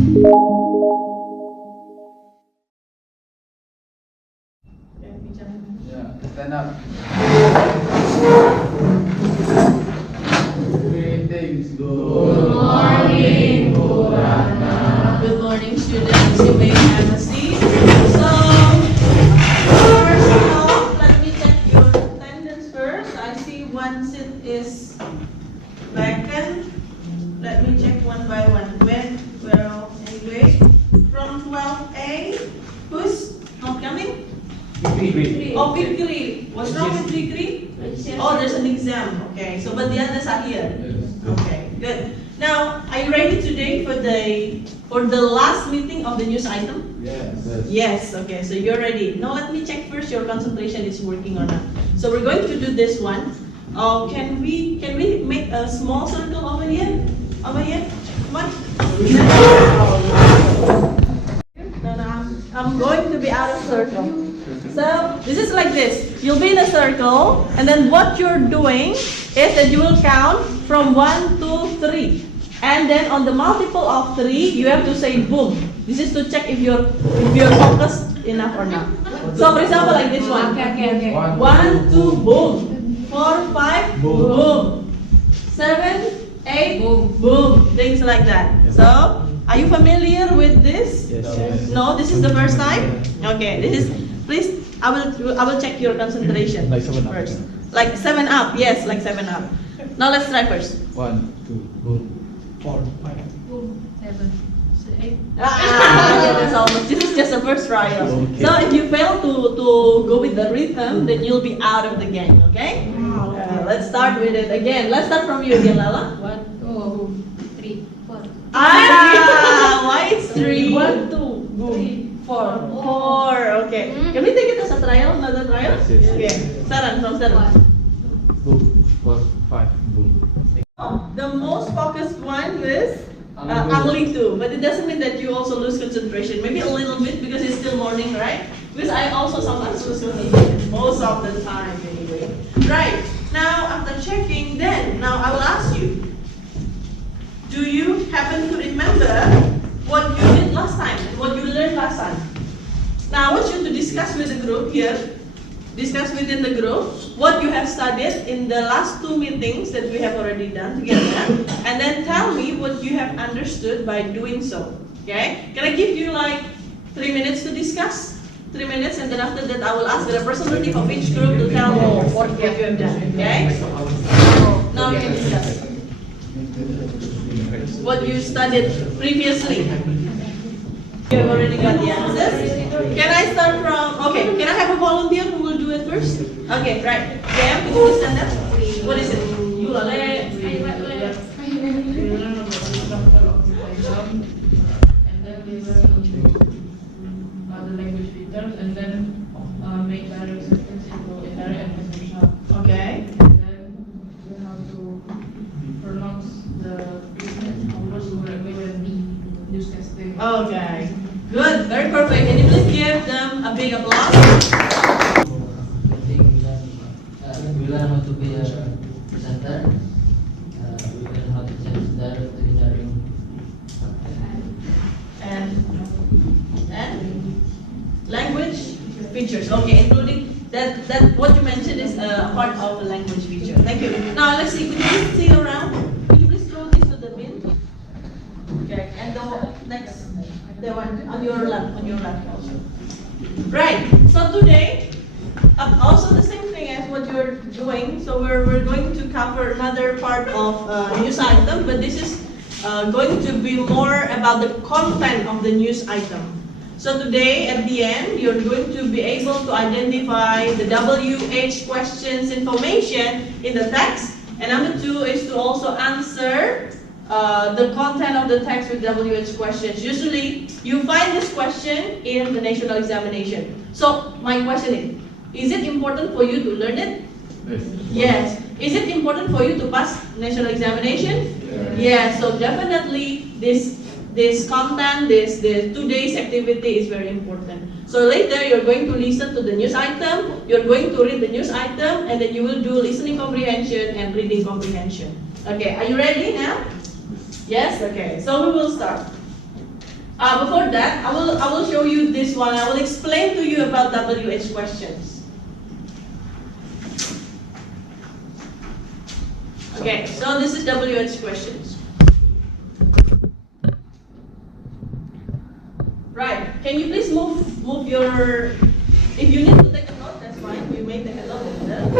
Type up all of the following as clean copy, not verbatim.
Yeah, stand up. Greetings. Good morning, Good morning, students. You may have a seat. So, first off, let me check your attendance first. I see one seat is vacant. Let me check one by one. Well, anyway, from 12A, who's not coming? Oh, Fikri. What's wrong with Fikri? Oh, there's an exam. Okay, so but the others are here. Okay, good. Now, are you ready today for the last meeting of the news item? Yes. Yes. Okay, so you're ready. Now let me check first your concentration is working or not. So we're going to do this one. Can we make a small circle over here? Over here? Come on. No, I'm going to be out of circle. So this is like this. You'll be in a circle, and then what you're doing is that you will count from 1 to 3. And then on the multiple of 3, you have to say boom. This is to check if you're focused enough or not. So for example, like this one. Okay. 1, 2, boom. 4, 5, boom. 7, 8, boom. Things like that. So, are you familiar with this? Yes. No, this is the first time? Okay, this is, please, I will check your concentration Like 7 up. first. Like 7 up, yes, like 7 up. Now let's try first. 1, 2, boom. 4, 5. 7, 8. That's almost. This is just the first trial. Okay. So if you fail to go with the rhythm, then you'll be out of the game. Okay? Let's start with it again. Let's start from you again, Lala. 1, 2, 3, 4. Why it's 3? 1, 2, 3, 4. 4. Okay. Can we take it as a trial? Another trial? Yes. Okay. Saran from Saran. 2, 4, 5, boom. The most focused one is ugly too, but it doesn't mean that you also lose concentration. Maybe a little bit because it's still morning, right? Because I also sometimes lose concentration, most of the time anyway. Right, now after checking, now I will ask you, do you happen to remember what you did last time and what you learned last time? Now I want you to discuss with the group here. Discuss within the group what you have studied in the last 2 meetings that we have already done together, and then tell me what you have understood by doing so. Okay? Can I give you like 3 minutes to discuss? 3 minutes, and then after that I will ask the representative of each group to tell me what you have done. Okay? Now you can discuss what you studied previously. You have already got the answers. Can I start from, okay, can I have a volunteer who will do it first? Okay, right. Jam, could you please stand up? What is it? Ulale. And then we learn other language features, and then make direct sentence into indirect and conditional. Okay. And then we have to pronounce the numbers with the newscasting. Okay. Good, very perfect. Can you please give them a big applause? I think we learn how to be a presenter. We learn how to change direct to indirect. And language features. Okay, including that what you mentioned is a part of the language feature. Thank you. Now let's see. Could you please see around? Could you please throw this to the bin? Okay, and the next. The one on your left also. Right. So today, also the same thing as what you're doing. So we're going to cover another part of news item, but this is going to be more about the content of the news item. So today, at the end, you're going to be able to identify the WH questions information in the text, and number 2 is to also answer the content of the text with WH questions. Usually, you find this question in the national examination. So, my question is it important for you to learn it? Yes. Is it important for you to pass national examination? Yes. So, definitely, this content, this 2 days activity is very important. So, later, you're going to listen to the news item, you're going to read the news item, and then you will do listening comprehension and reading comprehension. Okay, are you ready now? Yes? Okay, so we will start. Before that, I will show you this one. I will explain to you about WH questions. Okay, so this is WH questions. Right. Can you please move your? If you need to take a note, that's fine. You may take a note of that.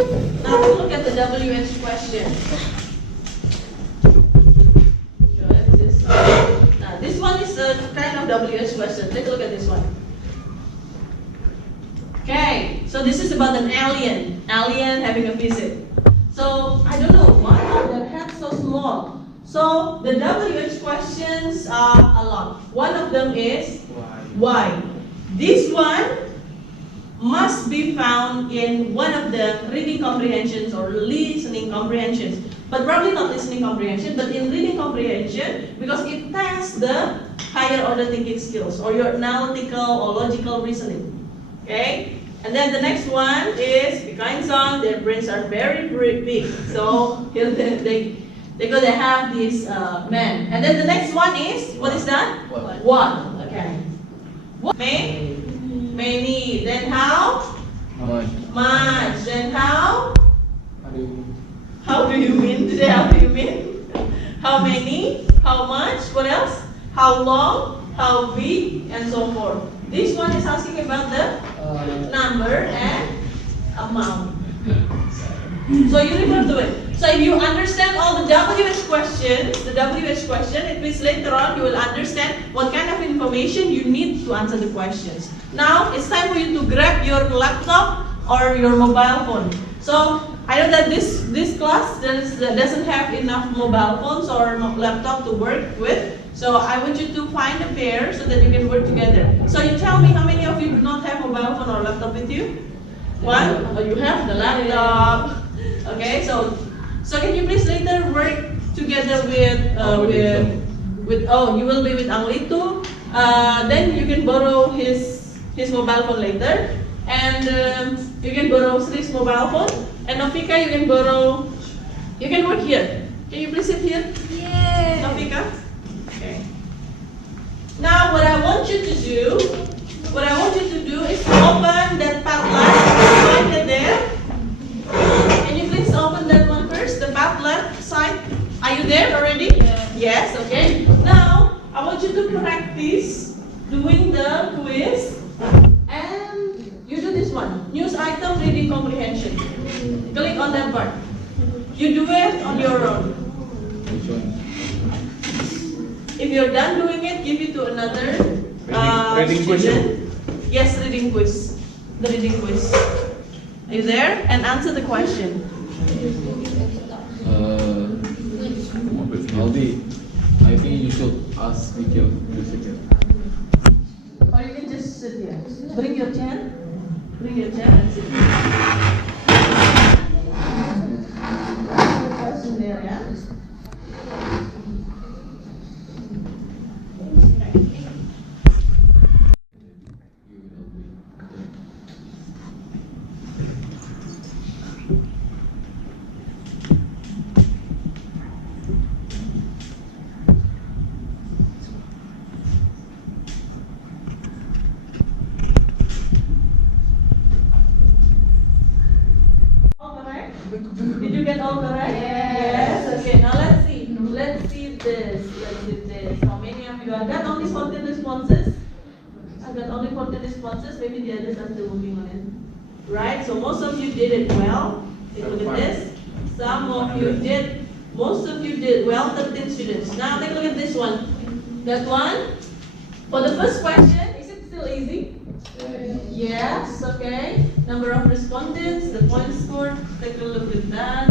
Now let's look at the WH question. This one is a kind of WH question. Take a look at this one. Okay, so this is about an alien having a visit. So I don't know why are their heads so small. So the WH questions are a lot. One of them is why. This one must be found in one of the reading comprehensions or listening comprehensions. But probably not listening comprehension, but in reading comprehension, because it tests the higher order thinking skills or your analytical or logical reasoning. Okay? And then the next one is Bikain song. Their brains are very, very big. So they're going to have this man. And then the next one is, what is that? What. Okay. What? Many. Then how? Much. Then how? How do you mean? Today, how do you mean? How many? How much? What else? How long? How big? And so forth. This one is asking about the number and amount. So you refer to it. So if you understand all the WH questions, it means later on you will understand what kind of information you need to answer the questions. Now it's time for you to grab your laptop or your mobile phone. So I know that this class doesn't have enough mobile phones or laptop to work with. So I want you to find a pair so that you can work together. So you tell me how many of you do not have mobile phone or laptop with you? One? Oh, you have the laptop. Okay, so can you please later work together with you will be with Anglito. Then you can borrow his mobile phone later. And you can borrow Sri's mobile phone. And Nofika, you can work here. Can you please sit here? Yeah. Nofika? Okay. Now what I want you to do is open that Padlet. Find it there. Can you please open that one first? The Padlet side. Are you there already? Yeah. Yes, okay. Now I want you to practice doing the quiz. And you do this one. News item reading comprehension. Click on that part. You do it on your own. If you're done doing it, give it to another reading student. Yes, reading quiz. The reading quiz. Are you there? And answer the question. Aldi, I think you should ask Mikil to sit here. Or you can just sit here. Bring your chair. Bring your chair and sit here. The question there, yeah? Did you get all correct? Yes. Okay, now let's see. Let's see this. How many of you? I got only 14 responses. Maybe the others are still working on it. Right? So most of you did it well. Take a look at this. Most of you did well, 13 students. Now take a look at this one. That one. For the first question, is it still easy? Yes, okay. Number of respondents, the point score, take a look at that.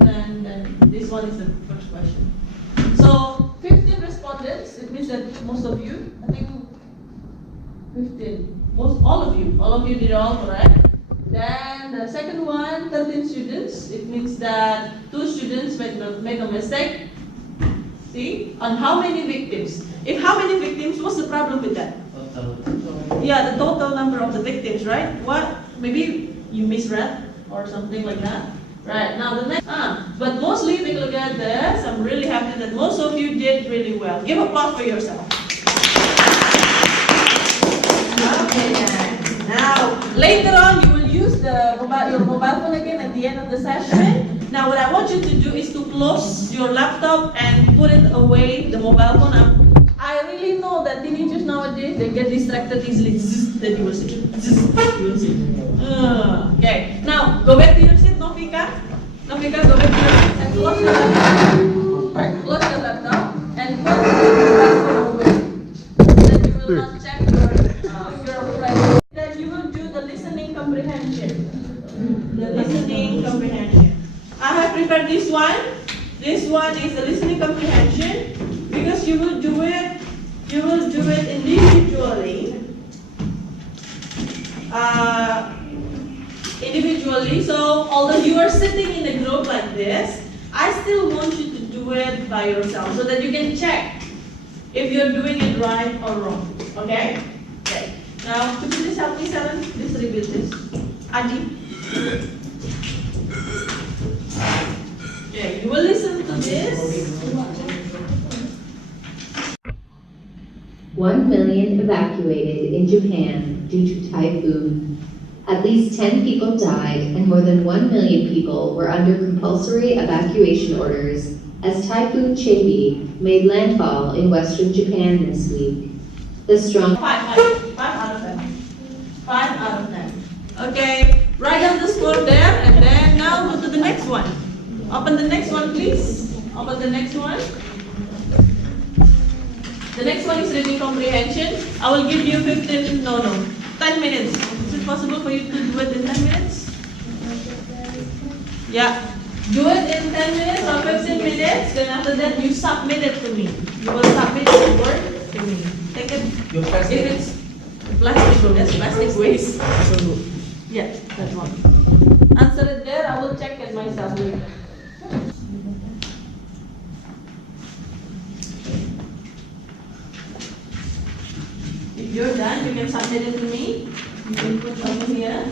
And then this one is the first question. So 15 respondents, it means that most of you, I think 15, all of you did all correct. Then the second one, 13 students, it means that 2 students make a mistake. See, on how many victims? If how many victims, what's the problem with that? Yeah, the total number of the victims, right? What? Maybe you misread or something like that. Right, now the next, but mostly take a look at this. I'm really happy that most of you did really well. Give applause for yourself. Okay, now later on you will use your mobile phone again at the end of the session. Now what I want you to do is to close your laptop and put it away, the mobile phone. I really know that teenagers nowadays, they get distracted easily. Zzz, then you will see. Zzz, you will see. Okay, now go back to your seat, Novika. Novika, go back to your seat and close your laptop. Close your laptop and put your mobile phone away. Then you will not check your friend. Then you will do the listening comprehension. The listening comprehension. I have prepared this one. This one is the listening comprehension because you will do it individually. So although you are sitting in a group like this, I still want you to do it by yourself so that you can check if you're doing it right or wrong. Okay? Okay. Now, could you please help me, Seven? Please repeat this. Adi. Okay, you will listen to this. 1 million evacuated in Japan due to typhoon. At least 10 people died and more than 1 million people were under compulsory evacuation orders as Typhoon Chibi made landfall in western Japan this week. The strong 5 out of 10. 5 out of 10. Okay, write down the score there and then now go to the next one. Open the next one, please. Open the next one. The next one is reading comprehension. I will give you 10 minutes. Is it possible for you to do it in 10 minutes? Yeah. Do it in 10 minutes or 15 minutes. Then after that, you submit it to me. You will submit the work to me. Take it. If it's plastic, that's plastic waste. Yeah, that one. Answer it there. I will check it myself later. If you're done, you can submit it to me. You can put over here.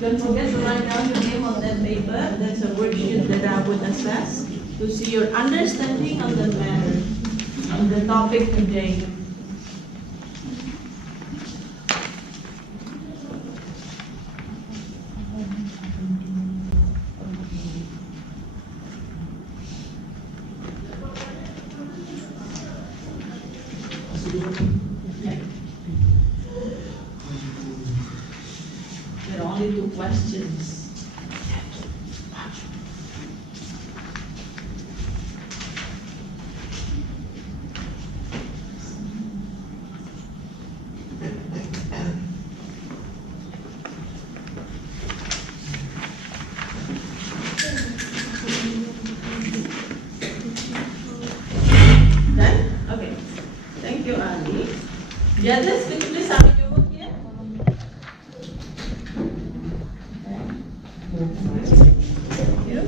Don't forget to write down your name on that paper. That's a worksheet that I would assess to see your understanding on the matter, on the topic today. There are only 2 questions. Done? Okay. Thank you, Ali. The others, could you please submit your book here? Thank you.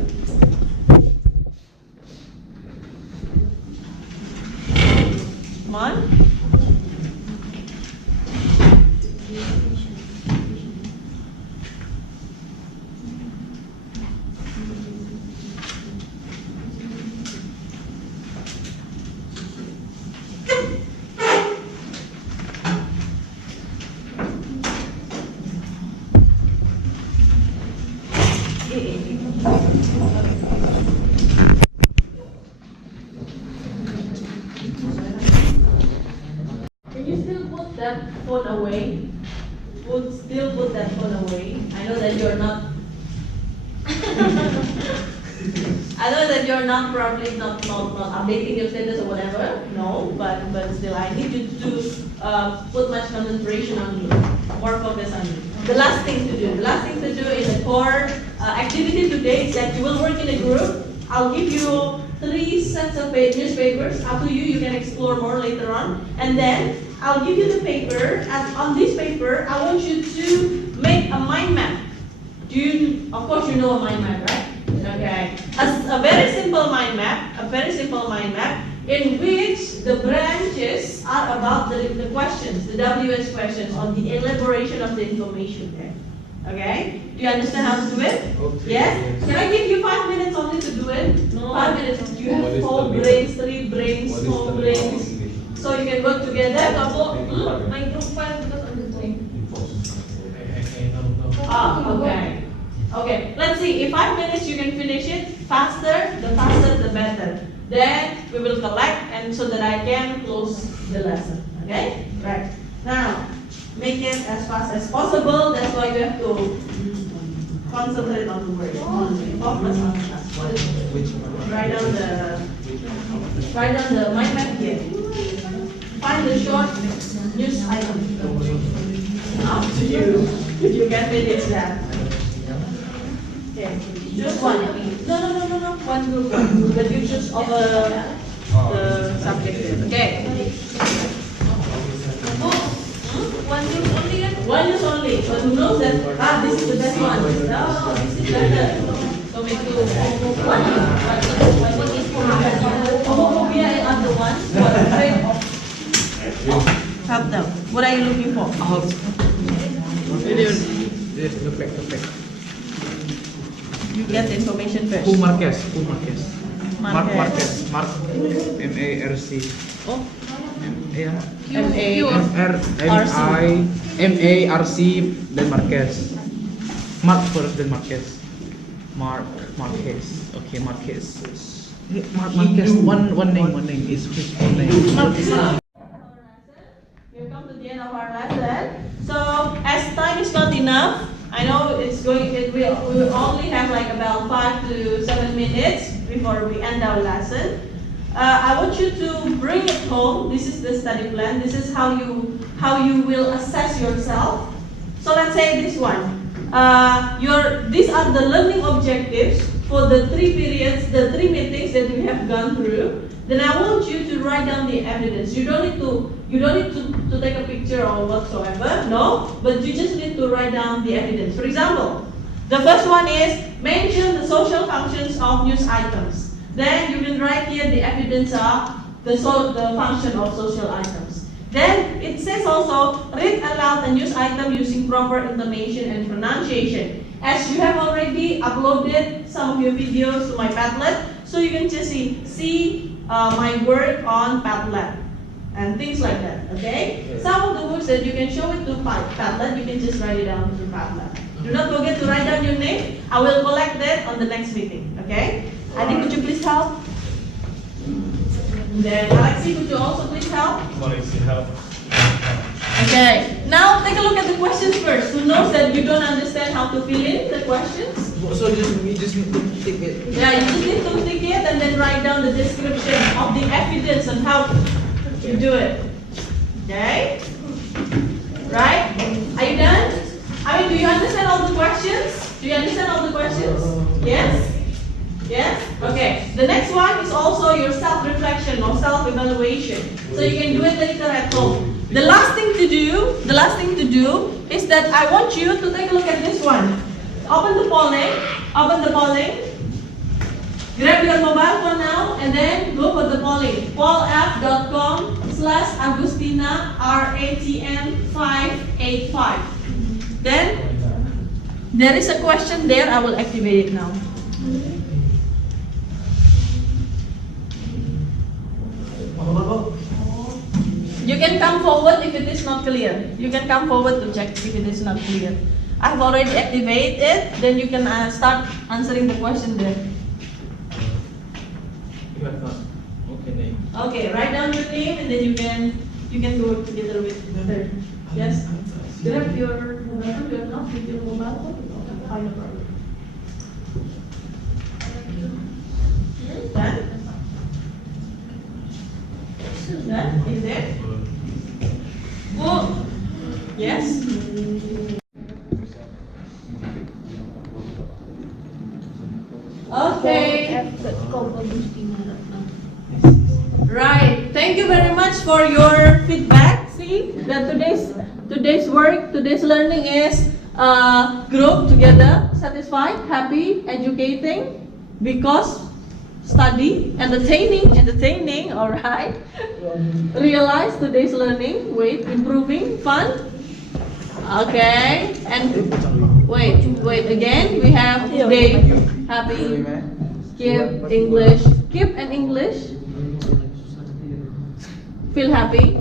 Come on. Can you still put that phone away? Still put that phone away. I know that you're not. I know that you're not probably not updating your status or whatever. No, but still, I need you to put much concentration on me, more focus on me. The last thing to do in the core activity today is that you will work in a group. I'll give you 3 sets of newspapers. Up to you. You can explore more later on, and then I'll give you the paper, and on this paper, I want you to make a mind map. Of course you know a mind map, right? Okay. A very simple mind map, in which the branches are about the questions, the WS questions on the elaboration of the information there. Okay? Do you understand how to do it? Okay. Yes? Can I give you 5 minutes only to do it? No. 5 minutes. You have 4 brains, 3 brains, 4 brains. So you can work together. My group file because of the thing. Okay. Okay, let's see. In 5 minutes you can finish it. Faster the better. Then we will collect and so that I can close the lesson. Okay? Right. Now, make it as fast as possible. That's why you have to concentrate on the word. Focus on the task. Write down the mind map here. Find the short news item. Up to you. If you can finish that. Okay. Choose one. No. One group. But you choose over the subject there. Okay. One use only. One use only. But who knows that? This is the best one. No, this is better. So make two. One is for homophobia and other one. Help them. What are you looking for? The fact. You get the information first. Marquez. Marquez. Mark. MARC. Oh. Yeah. MARC then Marquez. Mark first then Marquez. Marquez. Okay, Marquez. Marquez. One name is his full name. We've come to the end of our lesson. So as time is not enough, I know we will only have like about 5 to 7 minutes before we end our lesson. I want you to bring it home. This is the study plan. This is how you will assess yourself. So let's say this one. These are the learning objectives for the 3 periods, the 3 meetings that we have gone through. Then I want you to write down the evidence. You don't need to take a picture or whatsoever. No, but you just need to write down the evidence. For example, the first one is mention the social functions of news items. Then you can write here the evidence of the function of social items. Then it says also read aloud a news item using proper intonation and pronunciation. As you have already uploaded some of your videos to my Padlet, so you can just see my work on Padlet and things like that. Okay? Some of the works that you can show it to Padlet, you can just write it down to Padlet. Do not forget to write down your name. I will collect that on the next meeting. Okay? Adi, could you please help? Then Alexi, could you also please help? Okay. Now take a look at the questions first. Who knows that you don't understand how to fill in the questions? So we just need to take it. Yeah, you just need to take it and then write down the description of the evidence on how to do it. Okay? Right? Are you done? I mean, do you understand all the questions? Do you understand all the questions? Yes? Yes? Okay. The next one is also your self-reflection or self-evaluation. So you can do it later at home. The last thing to do is that I want you to take a look at this one. Open the polling. Grab your mobile phone now and then go for the polling. pollapp.com/agustina_ratn585. Then there is a question there. I will activate it now. You can come forward if it is not clear. You can come forward to check if it is not clear. I have already activated it. Then you can start answering the question there. Okay, write down your name and then you can go together with her. Yes. Grab your mobile phone. You have not with your mobile phone. Fine, no problem. Done? Done? Is there? Go. Yes. Okay. Right. Thank you very much for your feedback. See that today's work, today's learning is group together, satisfied, happy, educating, because study, entertaining, all right. Realize today's learning, improving, fun. Okay, and wait again. We have today happy, keep and English. Feel happy?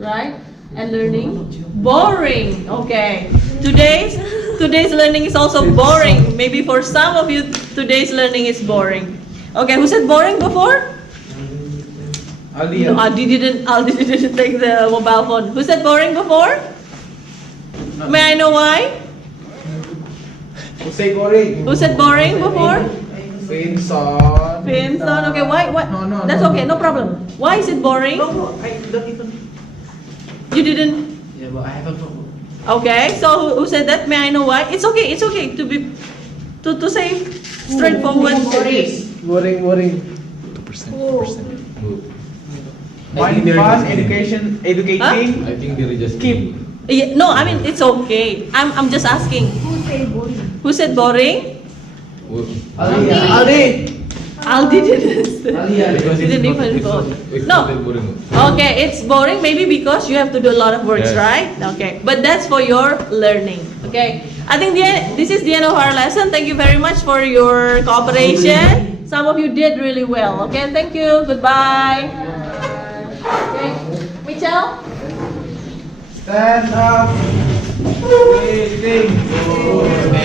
Right? And learning? Boring. Okay. Today's learning is also boring. Maybe for some of you, today's learning is boring. Okay, who said boring before? Ali. No, Aldi didn't take the mobile phone. Who said boring before? May I know why? Who say boring? Who said boring before? Finson. Finson. Okay, why? No, That's okay, no problem. Why is it boring? No, I don't even. You didn't. Yeah, but I have a problem. Okay, so who said that? May I know why? It's okay to be to say straightforward. Boring. 2%. Mind fun, educating. I think they're just Keep. Yeah, no, I mean it's okay. I'm just asking. Who said boring? Ali. Aldi didn't. Because You didn't even vote. it's No. not boring. Okay, it's boring maybe because you have to do a lot of words, Yes. right? Okay, but that's for your learning. Okay, I think this is the end of our lesson. Thank you very much for your cooperation. Some of you did really well. Okay, thank you. Goodbye. Okay, Michelle. Stand up. Waiting.